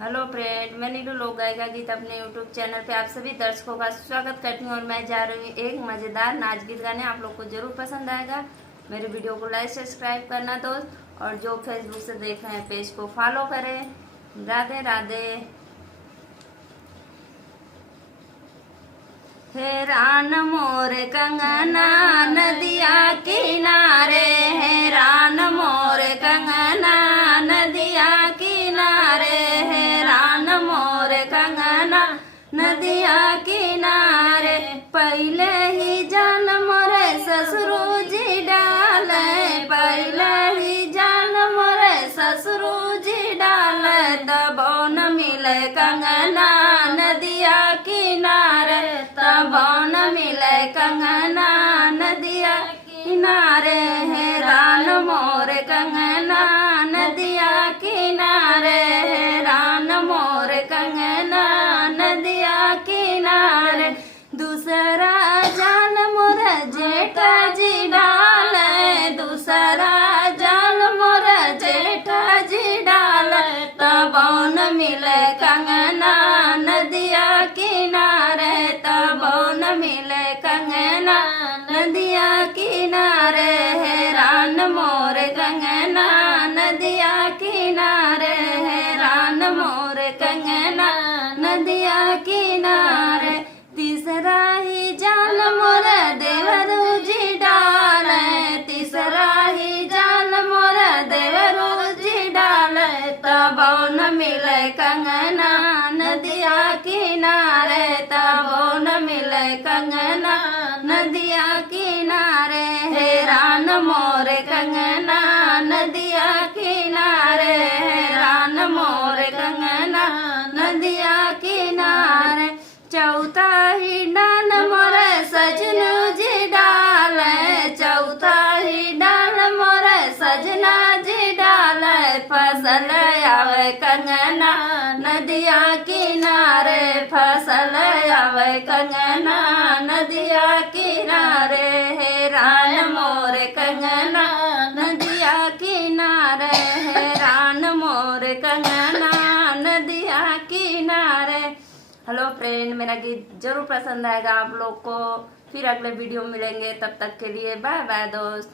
Hello friend, मैं नीलू लोक गायिका गीत अपने यूट्यूब चैनल पे आप सभी दर्शकों का स्वागत करती हूँ। और मैं जा रही हूँ एक मज़ेदार नाच गीत गाने। आप लोग को जरूर पसंद आएगा। मेरे वीडियो को लाइक सब्सक्राइब करना दोस्त, और जो फेसबुक से देख रहे हैं पेज को फॉलो करें। राधे राधे। हैरान मोर कंगना नदिया किनारे, हैरान मोर कंगना नदिया किनारे, हैरान मोर कंगना नदिया किनारे। पहले ही जान मोरे ससुरु जी डाले, पहले ही जान मोरे ससुरु जी डाले। तबो न मिले कंगना नदिया किनारे, तबो न मिले कंगना नदिया किनारे। हैरान मोर कंगना नदिया किनारे, हैरान मोर कंगना नदिया किनारे। दूसरा जाल मोर जेठा जी डाले, दूसरा जाल मोर जेठा जी डाले। तबो न मिले कंगना नदिया किनारे, तबो न मिले कंगना नदिया किनारे। हैरान मोर कंगना नदिया किनारे, हैरान मोर कंगना नदिया किनारे। तीसरा ही जाल मोर देवरू जी डाले, तीसरा ही जाल मोर देवरू जी डाले। तबो न मिले कंगना नदिया किनारे, तबो न मिले कंगना नदिया किनारे। हैरान मोर कंगना नदिया किनारे, हैरान मोर कंगना नदिया किनारे। चौथा ही डाल मोर सजनू जी डाले, चौथा ही डाल मोर सजना जी डाले। फसल आवे कंगना नदिया किनारे, फसल आवे कंगना नदिया किनारे। हैरान मोर कंगना नदिया किनारे, हैरान मोर कंगना नदिया किनारे। हेलो फ्रेंड, मेरा गीत जरूर पसंद आएगा आप लोग को। फिर अगले वीडियो मिलेंगे, तब तक के लिए बाय बाय दोस्त।